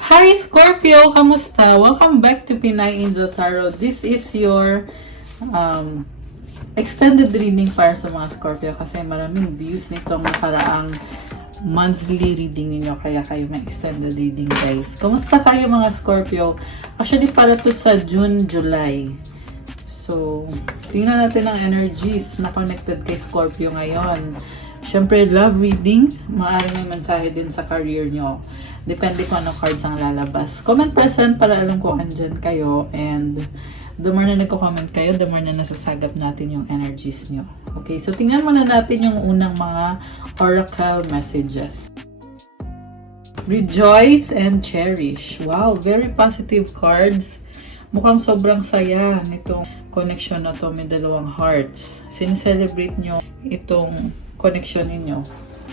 Hi Scorpio! Kamusta? Welcome back to Pinay Angel Tarot. This is your extended reading para sa mga Scorpio kasi maraming views nitong nakaraang monthly reading ninyo kaya kayo may extended reading guys. Kamusta kayo mga Scorpio? Actually para to sa June, July. So, tingnan natin ang energies na connected kay Scorpio ngayon. Siyempre, love reading. Maaaring may mensahe din sa career nyo. Depende kung anong cards ang lalabas. Comment present para alam ko andyan kayo. And the more na nagko-comment kayo, the more na nasasagap natin yung energies nyo. Okay, so tingnan muna natin yung unang mga oracle messages. Rejoice and cherish. Wow, very positive cards. Mukhang sobrang saya nitong connection na to. May dalawang hearts. Sineselebrate nyo itong connection ninyo.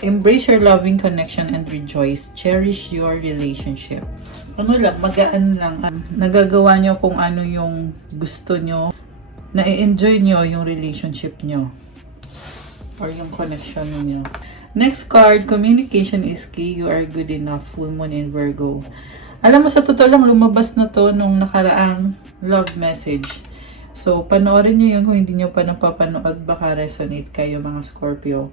Embrace your loving connection and rejoice. Cherish your relationship. Ano lang, magaan lang. Nagagawa nyo kung ano yung gusto nyo. Na-enjoy nyo yung relationship nyo. Or yung connection nyo. Next card, communication is key. You are good enough. Full Moon in Virgo. Alam mo, sa totoo lang, lumabas na to nung nakaraang love message. So, panoorin nyo yun kung hindi nyo pa napapanood, baka resonate kayo mga Scorpio.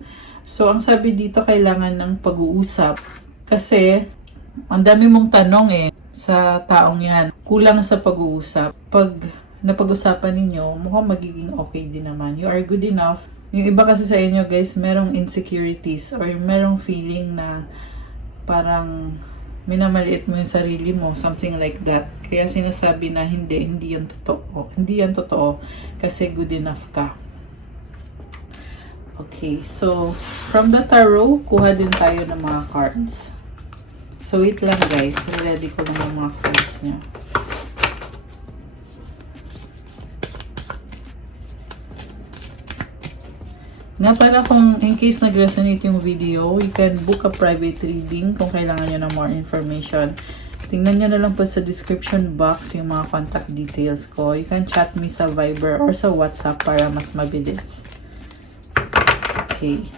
So, ang sabi dito, kailangan ng pag-uusap. Kasi, ang dami mong tanong sa taong yan. Kulang sa pag-uusap. Pag napag-usapan ninyo, mukhang magiging okay din naman. You are good enough. Yung iba kasi sa inyo guys, merong insecurities or merong feeling na parang minamaliit mo yung sarili mo, something like that. Kaya sinasabi na hindi yan totoo. Hindi yan totoo kasi good enough ka. Okay, so from the tarot, kuha din tayo ng mga cards. So wait lang guys, ready ko lang yung mga cards niya. Nga pala kung in case nag-resonate yung video, you can book a private reading kung kailangan nyo ng more information. Tingnan nyo na lang po sa description box yung mga contact details ko. You can chat me sa Viber or sa WhatsApp para mas mabilis. Okay.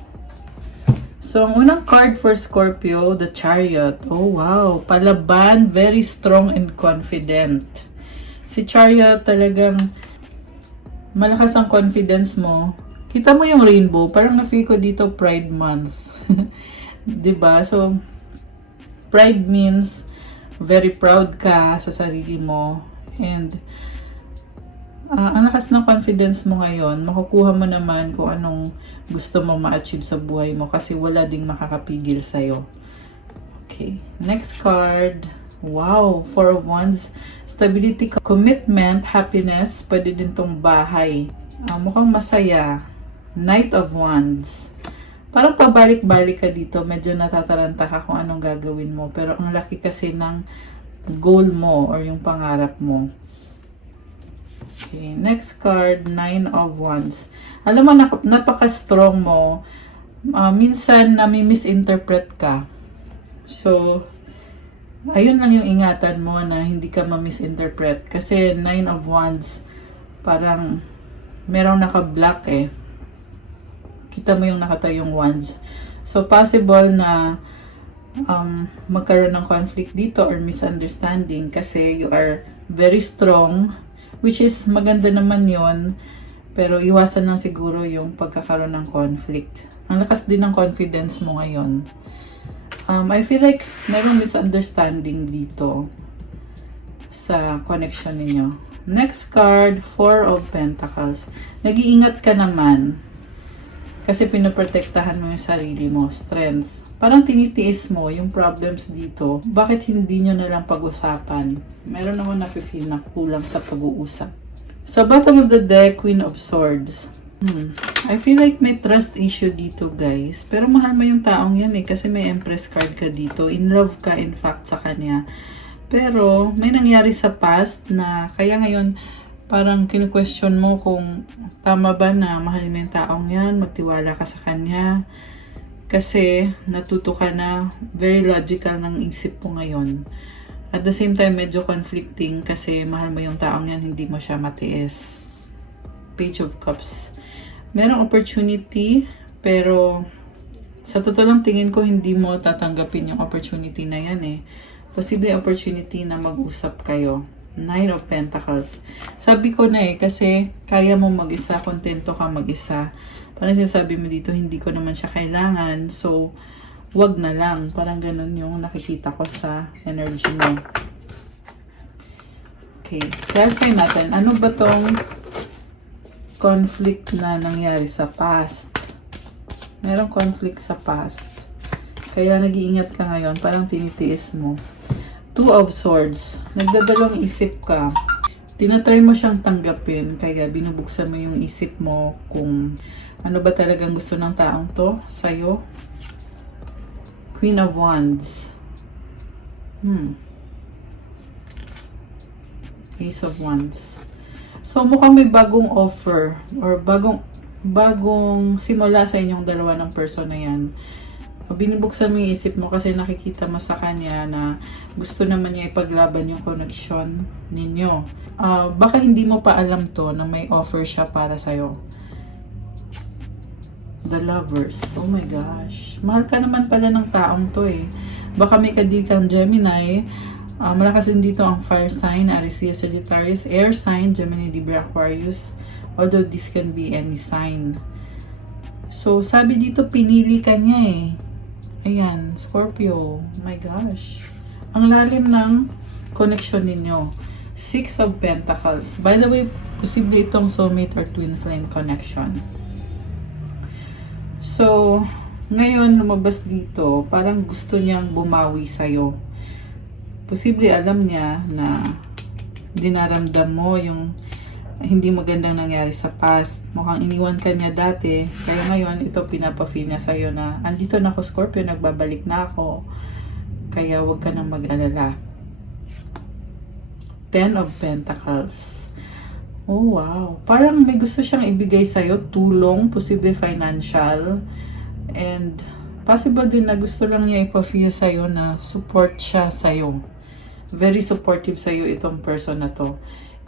So, ang unang card for Scorpio, the Chariot. Oh, wow. Palaban, very strong and confident. Si Chariot talagang malakas ang confidence mo. Kita mo yung rainbow, parang na-feel ko dito Pride Month. 'Di ba? So, Pride means very proud ka sa sarili mo. And, ang lakas ng confidence mo ngayon, makukuha mo naman kung anong gusto mo ma-achieve sa buhay mo kasi wala ding makakapigil sa'yo. Okay. Next card. Wow! Four of Wands. Stability, commitment, happiness. Pwede din tong bahay. Mukhang masaya. Knight of Wands. Parang pabalik-balik ka dito. Medyo natataranta ka kung anong gagawin mo. Pero ang laki kasi ng goal mo or yung pangarap mo. Okay. Next card, Nine of Wands. Alam mo, napaka-strong mo. Minsan, nami-misinterpret ka. So, ayun lang yung ingatan mo na hindi ka ma-misinterpret. Kasi Nine of Wands, parang merong naka-black Kita mo yung nakatayong wands. So, possible na magkaroon ng conflict dito or misunderstanding kasi you are very strong, which is maganda naman yon, pero iwasan lang siguro yung pagkakaroon ng conflict. Ang lakas din ng confidence mo ngayon. I feel like mayroong misunderstanding dito sa connection ninyo. Next card, Four of Pentacles. Nag-iingat ka naman. Kasi pinoprotektahan mo yung sarili mo. Strength. Parang tinitiis mo yung problems dito. Bakit hindi nyo na lang pag-usapan? Meron naman nafe-feel na kulang sa pag-uusap. Sa bottom of the deck, Queen of Swords. I feel like may trust issue dito, guys. Pero mahal mo yung taong yan kasi may Empress card ka dito. In love ka, in fact, sa kanya. Pero may nangyari sa past na kaya ngayon parang kinu-question mo kung tama ba na mahal mo yung taong yan, magtiwala ka sa kanya. Kasi natuto ka na, very logical ng isip mo ngayon. At the same time, medyo conflicting kasi mahal mo yung taong yan, hindi mo siya matiis. Page of Cups. Merong opportunity, pero sa totoo lang tingin ko hindi mo tatanggapin yung opportunity na yan Posible opportunity na mag-usap kayo. Nine of Pentacles. Sabi ko na kasi kaya mo mag-isa, kontento ka mag-isa. Parang sinasabi mo dito, hindi ko naman siya kailangan. So, wag na lang. Parang ganun yung nakikita ko sa energy mo. Okay, clarify natin. Ano ba tong conflict na nangyari sa past? Merong conflict sa past. Kaya nag-iingat ka ngayon. Parang tinitiis mo. Two of Swords. Nagdadalawang isip ka. Tinatry mo siyang tanggapin. Kaya binubuksan mo yung isip mo kung ano ba talagang gusto ng taong to sa'yo. Queen of Wands. Ace of Wands. So, mukhang may bagong offer or bagong simula sa inyong dalawa ng person na yan. Binubuksan mo yung isip mo kasi nakikita mo sa kanya na gusto naman niya ipaglaban yung connection ninyo. Baka hindi mo pa alam to na may offer siya para sa'yo. The Lovers. Oh my gosh. Mahal ka naman pala ng taong to eh. Baka may kadikang Gemini. Malakas din dito ang fire sign, Aries, Sagittarius, air sign, Gemini, Libra, Aquarius. Although this can be any sign. So, sabi dito, pinili ka niya eh. Ayan, Scorpio. Oh my gosh. Ang lalim ng connection ninyo. Six of Pentacles. By the way, posible itong soulmate or twin flame connection. So, ngayon lumabas dito, parang gusto niyang bumawi sa'yo. Posible alam niya na dinaramdam mo yung hindi magandang nangyari sa past. Mukhang iniwan ka niya dati. Kaya ngayon, ito pinapa-feel niya sa'yo na andito na ako Scorpio, nagbabalik na ako. Kaya huwag ka nang mag-alala. Ten of Pentacles. Oh wow. Parang may gusto siyang ibigay sa'yo. Tulong, posible financial. And possible din na gusto lang niya ipa-feel sa'yo na support siya sa'yo. Very supportive sa'yo itong person na to.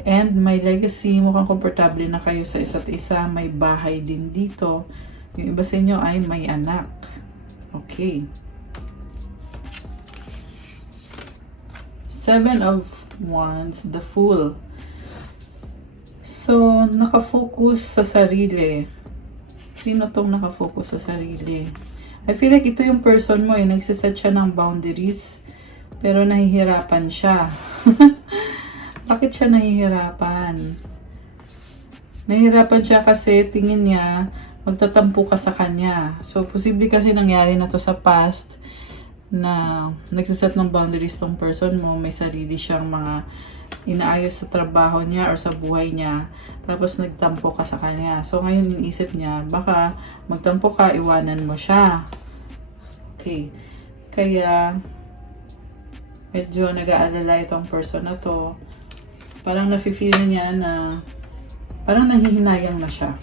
And may legacy, mukhang komportable na kayo sa isa't isa. May bahay din dito. Yung iba sa inyo ay may anak. Okay. Seven of Wands, the Fool. So, nakafocus sa sarili. Sino tong nakafocus sa sarili? I feel like ito yung person mo eh. Nagsiset siya ng boundaries. Pero nahihirapan siya. Bakit siya nahihirapan? Nahihirapan siya kasi tingin niya magtatampo ka sa kanya. So, posible kasi nangyari na to sa past na nagsiset ng boundaries tong person mo. May sarili siyang mga inaayos sa trabaho niya or sa buhay niya. Tapos, nagtampo ka sa kanya. So, ngayon iniisip niya, baka magtampo ka, iwanan mo siya. Okay. Kaya, medyo nag-aalala itong person na to. Parang nafe-feel niya na parang nanghihinayang na siya.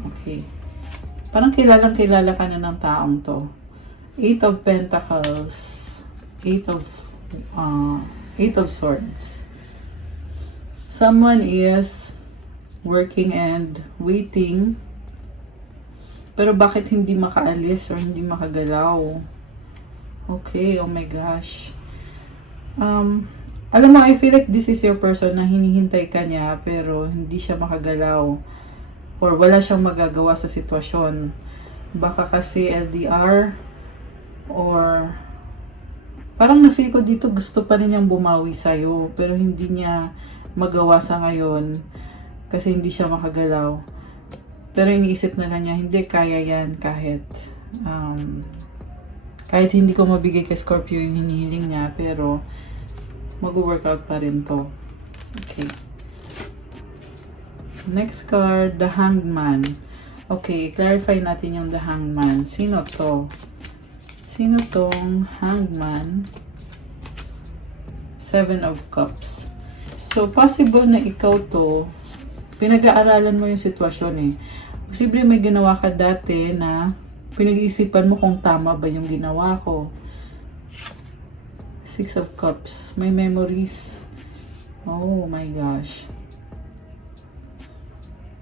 Okay. Parang kilala ka na ng taong to. Eight of Pentacles. Eight of Swords. Someone is working and waiting. Pero bakit hindi makaalis or hindi makagalaw? Okay, oh my gosh. Alam mo, I feel like this is your person na hinihintay ka niya pero hindi siya makagalaw or wala siyang magagawa sa sitwasyon. Baka kasi LDR or parang na-feel ko dito gusto pa rin niyang bumawi sa'yo pero hindi niya magawa sa ngayon kasi hindi siya makagalaw. Pero iniisip na lang niya, hindi, kaya yan kahit hindi ko mabigay kay Scorpio yung hinihiling niya pero mag-workout pa rin to. Okay. Next card, the Hanged Man. Okay, clarify natin yung the Hanged Man. Sino to? Sino tong Hanged Man? Seven of Cups. So, possible na ikaw to, pinag-aaralan mo yung sitwasyon eh. Posible may ginawa ka dati na pinag-iisipan mo kung tama ba yung ginawa ko. Six of Cups. May memories. Oh my gosh.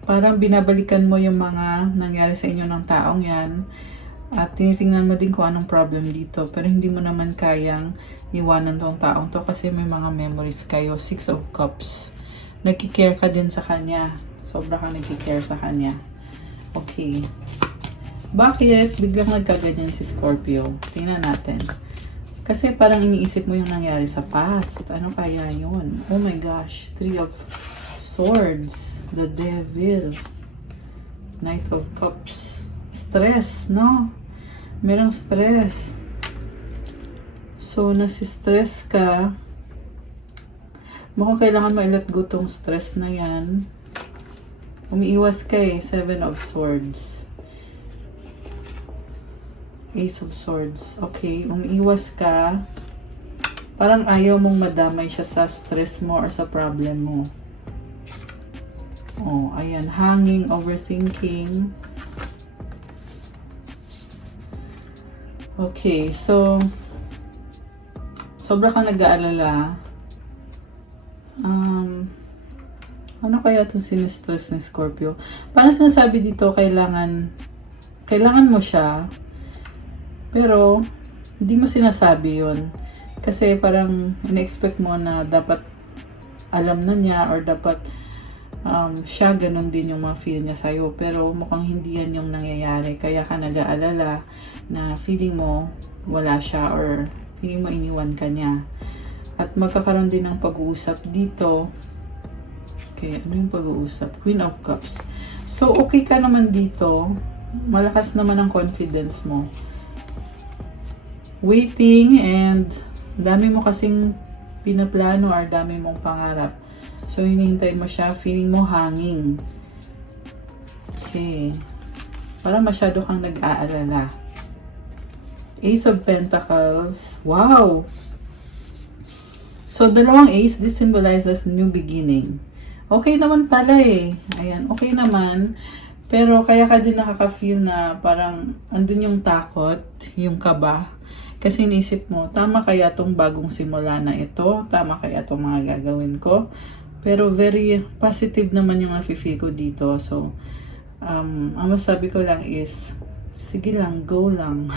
Parang binabalikan mo yung mga nangyari sa inyo ng taong yan. At tinitingnan mo din kung anong problem dito. Pero hindi mo naman kayang iwanan tong taong to kasi may mga memories kayo. 6 of Cups. Nagkikare ka din sa kanya. Sobra ka nagkikare sa kanya. Okay. Bakit biglang nagkaganyan si Scorpio? Tingnan natin. Kasi parang iniisip mo yung nangyari sa past. Ano kaya yun? Oh my gosh. 3 of Swords. The Devil. Knight of Cups. Stress, no? Merong stress. So, nasi-stress ka. Mukhang kailangan ma-let go tong stress na yan. Umiiwas ka eh. 7 of Swords. Ace of Swords. Okay, umiiwas ka. Parang ayaw mong madamay siya sa stress mo or sa problem mo. Oh, ayan. Hanging, overthinking. Okay, so sobra kang nag-aalala. Ano kaya itong sinistress ni Scorpio? Parang sinasabi dito, kailangan mo siya, pero hindi mo sinasabi yun. Kasi parang in-expect mo na dapat alam na niya or dapat siya ganun din yung mga feel niya sa'yo. Pero mukhang hindi yan yung nangyayari. Kaya ka nag-aalala na feeling mo wala siya or feeling mo iniwan ka niya. At magkakaroon din ng pag-uusap dito. Okay, ano yung pag-uusap? Queen of Cups. So, okay ka naman dito. Malakas naman ang confidence mo. Waiting and dami mo kasing pinaplano or dami mong pangarap. So, hinihintay mo siya. Feeling mo hanging. Okay. Parang masyado kang nag-aalala. Ace of Pentacles. Wow! So, dalawang ace, this symbolizes new beginning. Okay naman pala eh. Ayan, okay naman. Pero kaya ka din nakaka-feel na parang andun yung takot, yung kaba. Kasi inisip mo, tama kaya tong bagong simula na ito? Tama kaya tong mga gagawin ko? Pero very positive naman yung nafe-feel ko dito. So, ang masabi ko lang is, sige lang, go lang.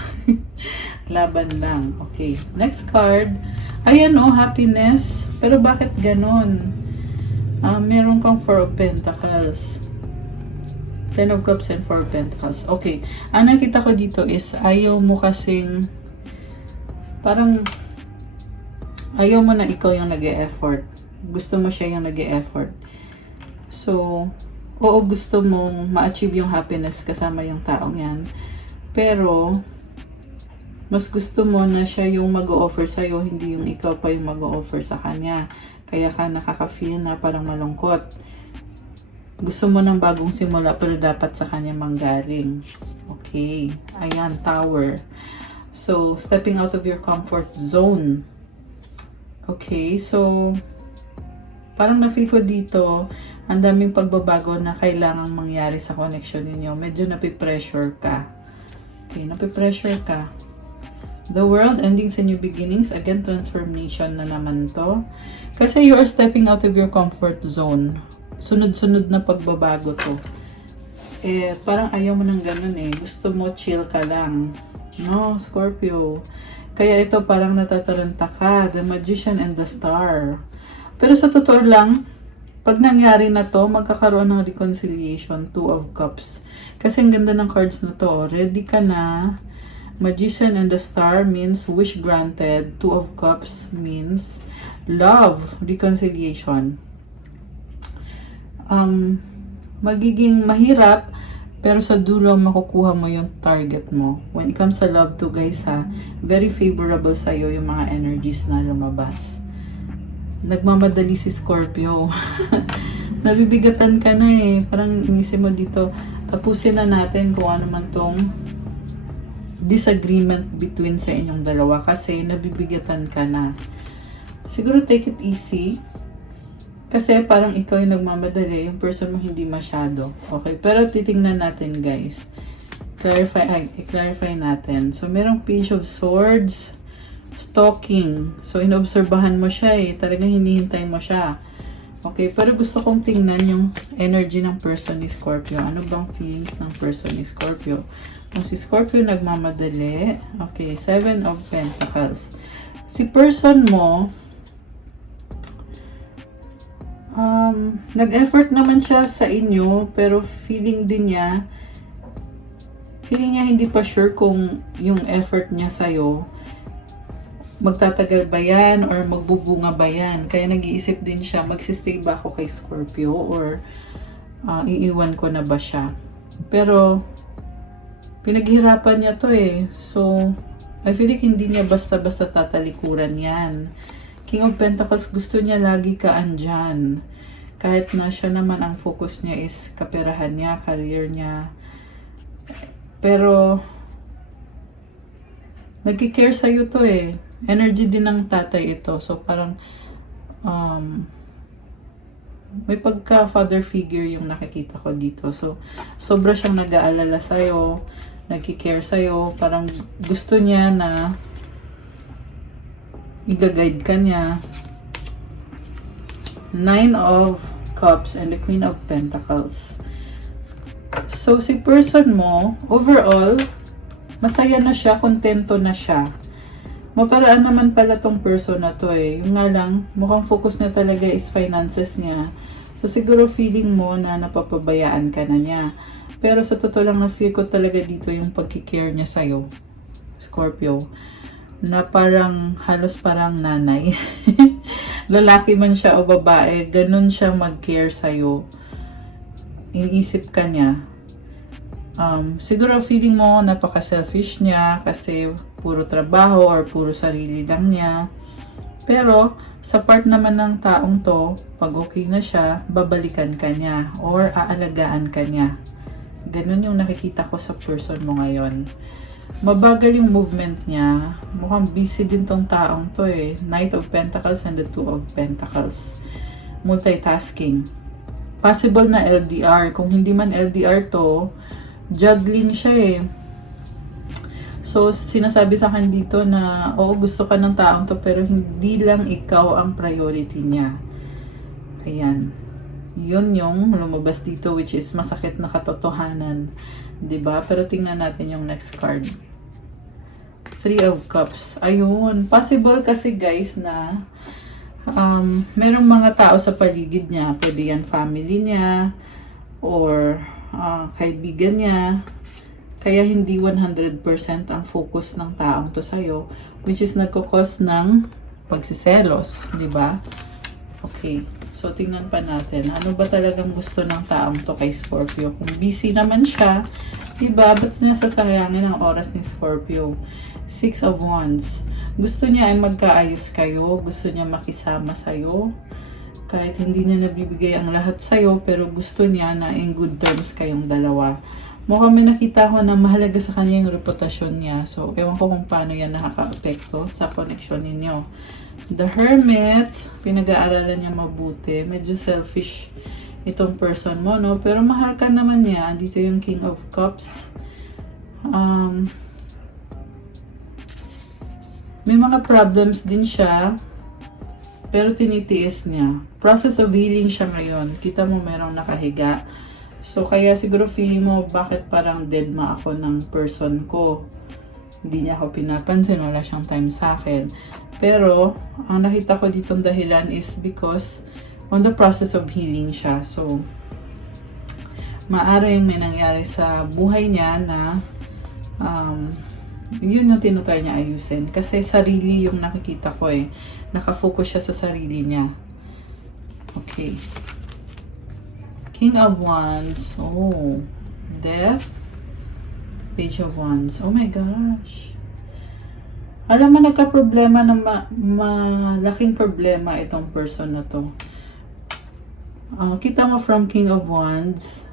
Laban lang. Okay, next card. Ayan oh, happiness. Pero bakit ganon? Meron kang 4 of Pentacles. 10 of Cups and 4 of Pentacles. Okay. Ang nakita ko dito is ayaw mo kasing parang ayaw mo na ikaw yung nag-e-effort. Gusto mo siya yung nag-e-effort. So, oo, gusto mong ma-achieve yung happiness kasama yung taong yan. Pero, mas gusto mo na siya yung mag-o-offer sa'yo, hindi yung ikaw pa yung mag-o-offer sa kanya. Kaya ka nakaka-feel na parang malungkot. Gusto mo ng bagong simula pero dapat sa kanya manggaling. Okay. Ayan, Tower. So, stepping out of your comfort zone. Okay, so parang na-feel ko dito, ang daming pagbabago na kailangang mangyari sa connection ninyo. Medyo napipressure ka. Okay, napipressure ka. The world, ending sa new beginnings. Again, transformation na naman to. Kasi you are stepping out of your comfort zone. Sunod-sunod na pagbabago to. Eh, parang ayaw mo ng ganun eh. Gusto mo chill ka lang. No, Scorpio. Kaya ito parang natataranta ka. The Magician and the Star. Pero sa totoo lang, pag nangyari na to, magkakaroon ng reconciliation. 2 of Cups. Kasi ang ganda ng cards na to. Ready ka na. Magician and the Star means wish granted. 2 of Cups means love, reconciliation. Magiging mahirap, pero sa dulo makukuha mo yung target mo. When it comes sa love to guys ha, very favorable sa'yo yung mga energies na lumabas. Nagmamadali si Scorpio. Nabibigatan ka na eh. Parang inisip mo dito, tapusin na natin kung ano man tong disagreement between sa inyong dalawa kasi nabibigatan ka na. Siguro take it easy. Kasi parang ikaw yung nagmamadali, yung person mo hindi masyado. Okay, pero titingnan natin guys. I-clarify natin. So, merong Page of Swords, stalking. So, inobserbahan mo siya eh. Talagang hinihintay mo siya. Okay, pero gusto kong tingnan yung energy ng person ni Scorpio. Ano bang feelings ng person ni Scorpio? Kung si Scorpio nagmamadali. Okay, 7 of Pentacles. Si person mo, nag-effort naman siya sa inyo, pero feeling niya hindi pa sure kung yung effort niya sa'yo, magtatagal ba yan or magbubunga ba yan. Kaya nag-iisip din siya, magsistay ba ako kay Scorpio or iiwan ko na ba siya. Pero, pinaghirapan niya to eh. So, I feel like hindi niya basta-basta tatalikuran yan. King of Pentacles, gusto niya lagi ka andyan. Kahit na siya naman ang focus niya is kaperahan niya, career niya. Pero, nagki-care sa'yo to eh. Energy din ng tatay ito. So, parang, may pagka-father figure yung nakikita ko dito. So, sobra siyang nag-aalala sa'yo, nagki-care sa'yo. Parang gusto niya na i-guide ka niya. 9 of Cups and the Queen of Pentacles. So, si person mo, overall, masaya na siya, kontento na siya. Maparaan naman pala tong person na to eh. Yung nga lang, mukhang focus na talaga is finances niya. So, siguro feeling mo na napapabayaan ka na niya. Pero sa totoo lang na feel ko talaga dito yung pagkikare niya sa'yo, Scorpio. Na parang, halos parang nanay. Lalaki man siya o babae, ganun siya mag-care sa'yo. Iniisip ka niya. Siguro feeling mo napaka-selfish niya kasi puro trabaho or puro sarili lang niya. Pero, sa part naman ng taong to, pag okay na siya, babalikan ka niya or aalagaan ka niya. Ganun yung nakikita ko sa person mo ngayon. Mabagal yung movement niya. Mukhang busy din tong taong to eh. Knight of Pentacles and the Two of Pentacles. Multitasking. Possible na LDR. Kung hindi man LDR to, juggling siya eh. So, sinasabi sa akin dito na, oo, gusto ka ng taong to, pero hindi lang ikaw ang priority niya. Ayan. Yun yung lumabas dito, which is masakit na katotohanan. 'Di ba? Pero tingnan natin yung next card. 3 of Cups. Ayun. Possible kasi guys na merong mga tao sa paligid niya. Pwede yan family niya or kaibigan niya. Kaya hindi 100% ang focus ng taong to sa'yo, which is nagkukos ng pagsiselos, di ba? Okay. So, tingnan pa natin. Ano ba talagang gusto ng taong to kay Scorpio? Kung busy naman siya, di ba? Ba't niya sasayangin ang oras ni Scorpio? 6 of Wands. Gusto niya ay magkaayos kayo. Gusto niya makisama sa'yo. Kahit hindi niya nabibigay ang lahat sa'yo, pero gusto niya na in good terms kayong dalawa. Mukhang may nakita ko na mahalaga sa kanya yung reputasyon niya. So, ewan ko kung paano yan nakaka-apekto sa connection ninyo. The Hermit, pinag-aaralan niya mabuti. Medyo selfish itong person mo, no? Pero mahal ka naman niya. Dito yung King of Cups. May mga problems din siya. Pero tinitiis niya. Process of healing siya ngayon. Kita mo merong nakahiga. So, kaya siguro feeling mo, bakit parang dead ma ako ng person ko? Hindi niya ako pinapansin, wala siyang time sa akin. Pero, ang nakita ko ditong dahilan is because on the process of healing siya. So, maaaring may nangyari sa buhay niya na yun yung tinutry niya ayusin. Kasi sarili yung nakikita ko eh. Nakafocus siya sa sarili niya. Okay. King of Wands. Oh. Death. Page of Wands. Oh my gosh. Alam mo, nagka-problema na malaking problema itong person na to. Kita mo from King of Wands,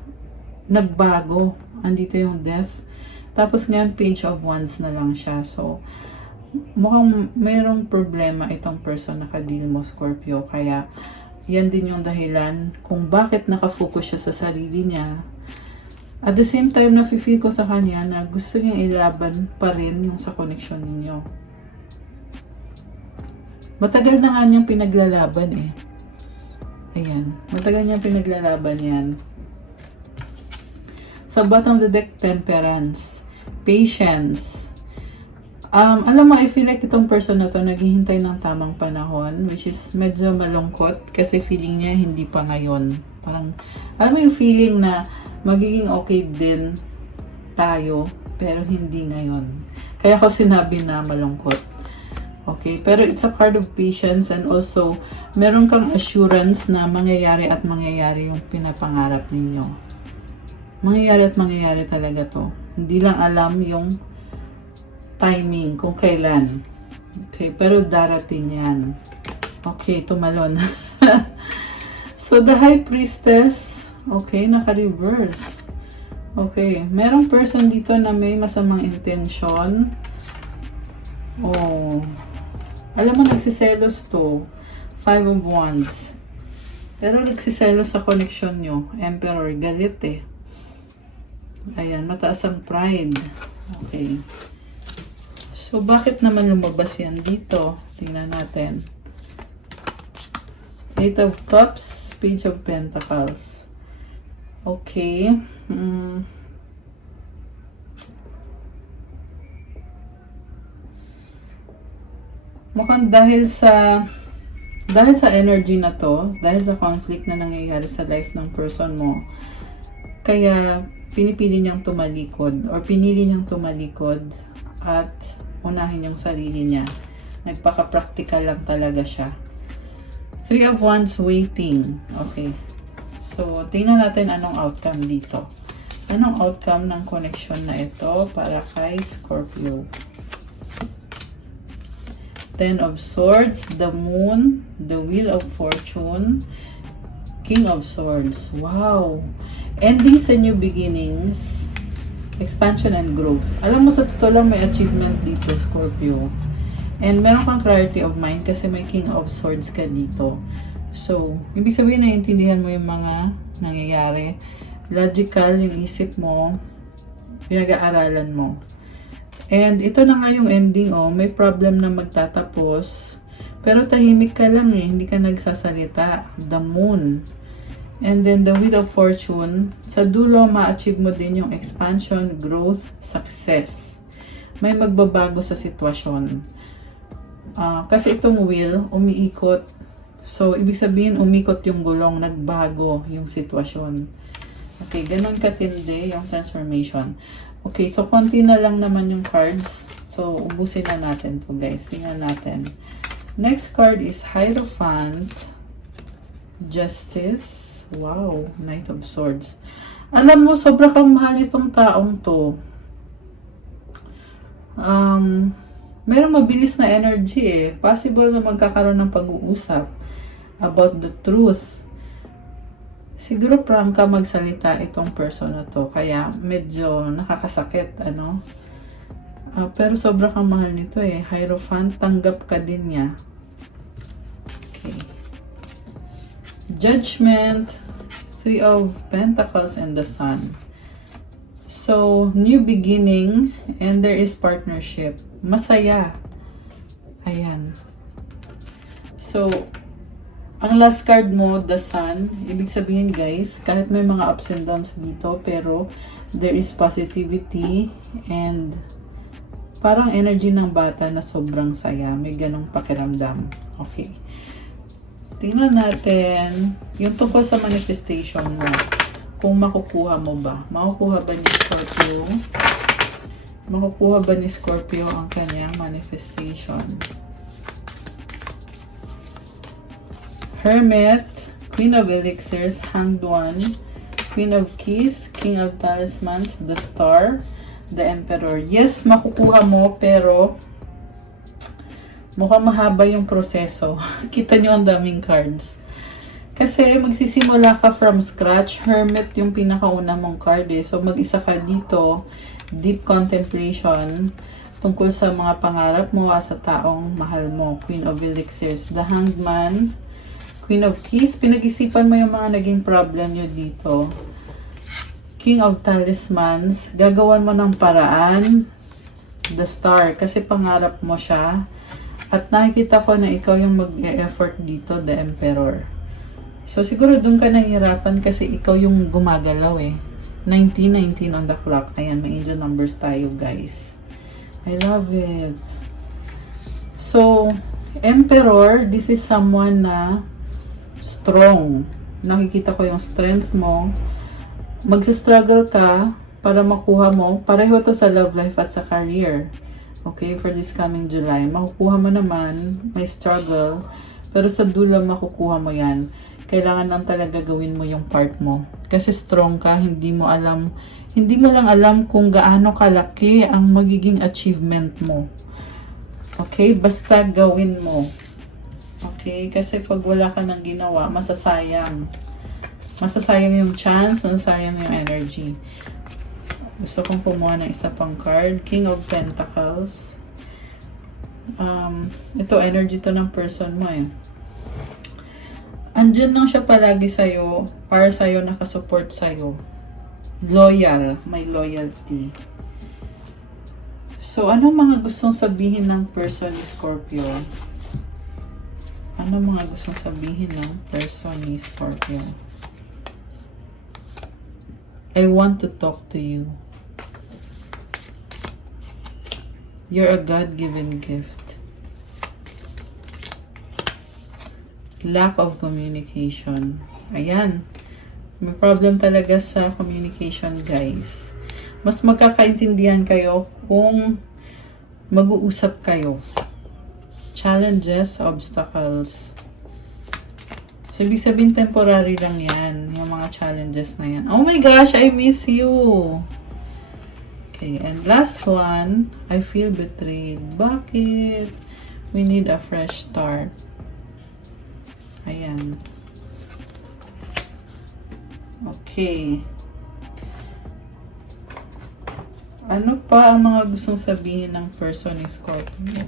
nagbago. Andito yung Death. Tapos ngayon, Page of Wands na lang siya. So, mukhang mayroong problema itong person na ka-deal mo, Scorpio. Kaya, yan din yung dahilan kung bakit nakafocus siya sa sarili niya. At the same time, nafe-feel ko sa kanya na gusto niyang ilaban pa rin yung sa connection ninyo. Matagal na nga niyang pinaglalaban eh. Ayan. Matagal niyang pinaglalaban yan. Sa bottom of the deck, Temperance. patience. Alam mo, I feel like itong person na to naghihintay ng tamang panahon, which is medyo malungkot kasi feeling niya hindi pa ngayon. Parang, alam mo yung feeling na magiging okay din tayo, pero hindi ngayon. Kaya ko sinabi na malungkot. Okay, pero it's a card of patience and also, meron kang assurance na mangyayari at mangyayari yung pinapangarap ninyo. Mangyayari at mangyayari talaga to. Hindi lang alam yung timing kung kailan. Okay, pero darating yan. Okay, tumalon. So, the High Priestess, okay, naka-reverse. Okay, merong person dito na may masamang intention. Oh, alam mo, nagsiselos to. 5 of Wands. Pero nagsiselos sa connection nyo. Emperor, galit eh. Ayan, mataas ang pride. Okay. So, bakit naman lumabas yan dito? Tingnan natin. 8 of Cups, Page of Pentacles. Okay. Mukhang dahil sa energy na to, dahil sa conflict na nangyayari sa life ng person mo, kaya pinipili niyang tumalikod or pinili niyang tumalikod at unahin yung sarili niya. Nagpaka-practical lang talaga siya. 3 of Wands, waiting. Okay. So, tingnan natin anong outcome dito. Anong outcome ng connection na ito para kay Scorpio? 10 of Swords, the Moon, the Wheel of Fortune, King of Swords. Wow! Ending sa new beginnings, expansion and growth. Alam mo, sa totoo lang may achievement dito, Scorpio. And meron kang clarity of mind kasi may King of Swords ka dito. So, ibig sabihin, naiintindihan mo yung mga nangyayari. Logical, yung isip mo, pinag-aaralan mo. And ito na nga yung ending, oh. May problem na magtatapos. Pero tahimik ka lang eh. Hindi ka nagsasalita. The Moon. And then the Wheel of Fortune. Sa dulo, ma-achieve mo din yung expansion, growth, success. May magbabago sa sitwasyon. Kasi itong wheel, umiikot. So, ibig sabihin, umikot yung gulong, nagbago yung sitwasyon. Okay, ganun katindi yung transformation. Okay, so konti na lang naman yung cards. So, ubusin na natin to, guys. Tingnan natin. Next card is Hierophant, Justice. Wow, Knight of Swords. Alam mo, sobra kang mahal itong taong to. Merong mabilis na energy eh. Possible na magkakaroon ng pag-uusap about the truth. Siguro prangka magsalita itong person na to. Kaya medyo nakakasakit, ano? Pero sobra kang mahal nito eh. Hierophant, tanggap ka din niya. Okay. Judgment, 3 of Pentacles and the Sun. So, new beginning and there is partnership. Masaya. Ayan. So, ang last card mo, the Sun, ibig sabihin guys, kahit may mga ups and downs dito, pero there is positivity and parang energy ng bata na sobrang saya. May ganong pakiramdam. Okay. Tingnan natin yung tungkol sa manifestation mo. Kung makukuha mo ba? Makukuha ba ni Scorpio? Makukuha ba ni Scorpio ang kanyang manifestation? Hermit, Queen of Elixirs, Hanged One, Queen of Keys, King of Talismans, the Star, the Emperor. Yes, makukuha mo, pero mukhang mahaba yung proseso. Kita nyo ang daming cards. Kasi magsisimula ka from scratch. Hermit yung pinakauna mong card eh. So mag-isa ka dito. Deep contemplation tungkol sa mga pangarap mo sa taong mahal mo. Queen of Elixirs. The Hanged Man. Queen of Keys. Pinag-isipan mo yung mga naging problem nyo dito. King of Talismans. Gagawan mo ng paraan. The Star. Kasi pangarap mo siya. At nakikita ko na ikaw yung mag-e-effort dito, the Emperor. So, siguro dun ka nahihirapan kasi ikaw yung gumagalaw eh. 19 on the clock. Ayan, may angel numbers tayo, guys. I love it. So, Emperor, this is someone na strong. Nakikita ko yung strength mo. Magsa-struggle ka para makuha mo. Pareho to sa love life at sa career. Okay, for this coming July. Makukuha mo naman, may struggle. Pero sa dulo, makukuha mo yan. Kailangan lang talaga gawin mo yung part mo. Kasi strong ka, hindi mo lang alam kung gaano kalaki ang magiging achievement mo. Okay? Basta gawin mo. Okay? Kasi pag wala ka nang ginawa, masasayang. Masasayang yung chance, masasayang yung energy. Gusto kong kumuha ng isa pang card. King of Pentacles. Ito, energy to ng person mo eh. Andyan lang siya palagi sa'yo, para sa'yo, nakasupport sa'yo. Loyal, may loyalty. So, ano mga gustong sabihin ng person ni Scorpio? Ano mga gustong sabihin ng person ni Scorpio? I want to talk to you. You're a God-given gift. Lack of communication. Ayan. May problem talaga sa communication, guys. Mas magkakaintindihan kayo kung mag-uusap kayo. Challenges, obstacles. So, ibig sabihin temporary lang yan. Yung mga challenges na yan. Oh my gosh, I miss you. Okay, and last one, I feel betrayed. Bakit? We need a fresh start. Ayan. Okay. Ano pa ang mga gustong sabihin ng person ni Scorpio?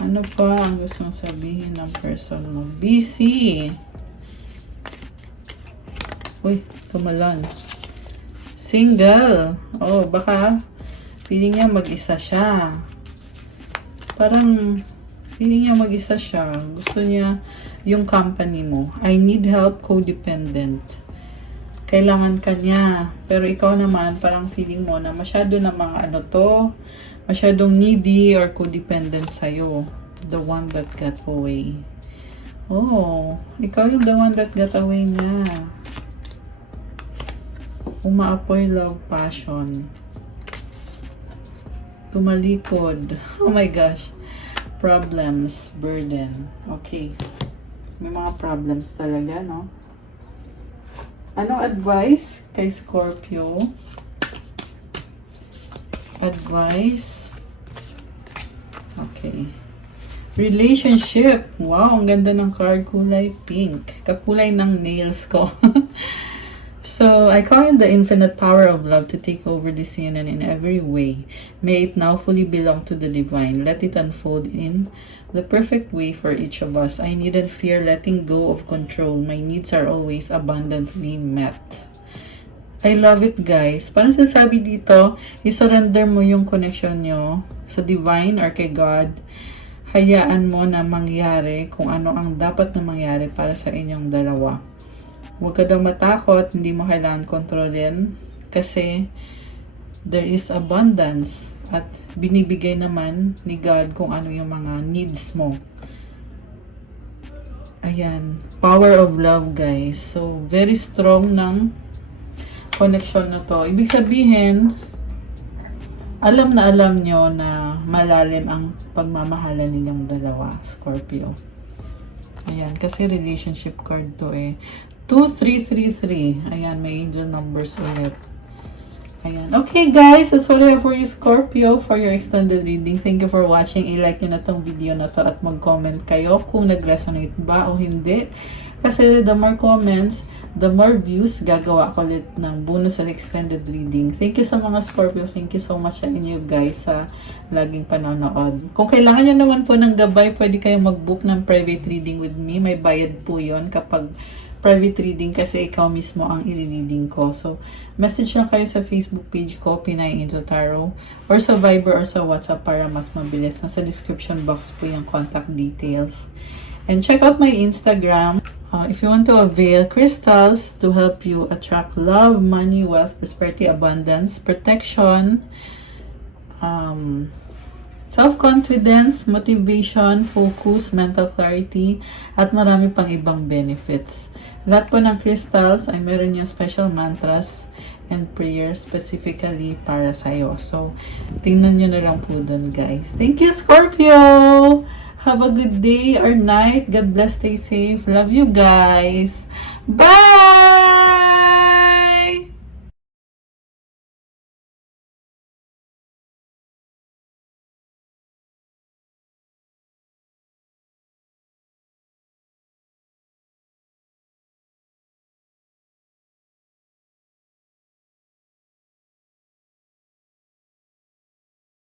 Ano pa ang gustong sabihin ng person mo? Busy. Uy, tumalan. Single. Oh, baka feeling niya mag-isa siya. Parang feeling niya mag-isa siya. Gusto niya yung company mo. I need help, codependent. Kailangan ka niya. Pero ikaw naman, parang feeling mo na masyado na mga masyadong needy or codependent sa'yo. The one that got away. Oh, ikaw yung the one that got away niya. Umaapoy love, passion. Tumalikod. Oh my gosh. Problems, burden. Okay. May mga problems talaga, no? Anong advice kay Scorpio? Advice. Okay. Relationship. Wow, ang ganda ng card. Kulay pink. Kakulay ng nails ko. So, I call in the infinite power of love to take over this union in every way. May it now fully belong to the divine. Let it unfold in the perfect way for each of us. I needn't fear letting go of control. My needs are always abundantly met. I love it, guys. Parang sasabi dito, isurrender mo yung connection nyo sa divine or kay God. Hayaan mo na mangyari kung ano ang dapat na mangyari para sa inyong dalawa. Huwag ka daw matakot, hindi mo kailangan kontrolin kasi there is abundance at binibigay naman ni God kung ano yung mga needs mo. Ayan, power of love, guys. So, very strong ng connection na to. Ibig sabihin, alam nyo na malalim ang pagmamahalan ninyong dalawa, Scorpio. Ayan, kasi relationship card to eh. 2333. Ayan, may angel numbers ulit. Ayan. Okay, guys. That's what I have for you, Scorpio, for your extended reading. Thank you for watching. I-like nyo na tong video na to at mag-comment kayo kung nag-resonate ba o hindi. Kasi the more comments, the more views, gagawa ko ulit ng bonus at extended reading. Thank you sa mga Scorpio. Thank you so much sa inyo, guys, sa laging panonood. Kung kailangan nyo naman po ng gabay, pwede kayong mag-book ng private reading with me. May bayad po yon kapag private reading kasi ikaw mismo ang i-reading ko. So, message lang kayo sa Facebook page ko, Pinay Angel Tarot, or sa Viber or sa WhatsApp para mas mabilis. Nasa description box po yung contact details. And check out my Instagram. If you want to avail crystals to help you attract love, money, wealth, prosperity, abundance, protection, self-confidence, motivation, focus, mental clarity, at marami pang ibang benefits. Lahat po ng crystals ay meron yung special mantras and prayers specifically para sa'yo. So, tingnan nyo na lang po dun, guys. Thank you, Scorpio! Have a good day or night. God bless, stay safe. Love you guys. Bye!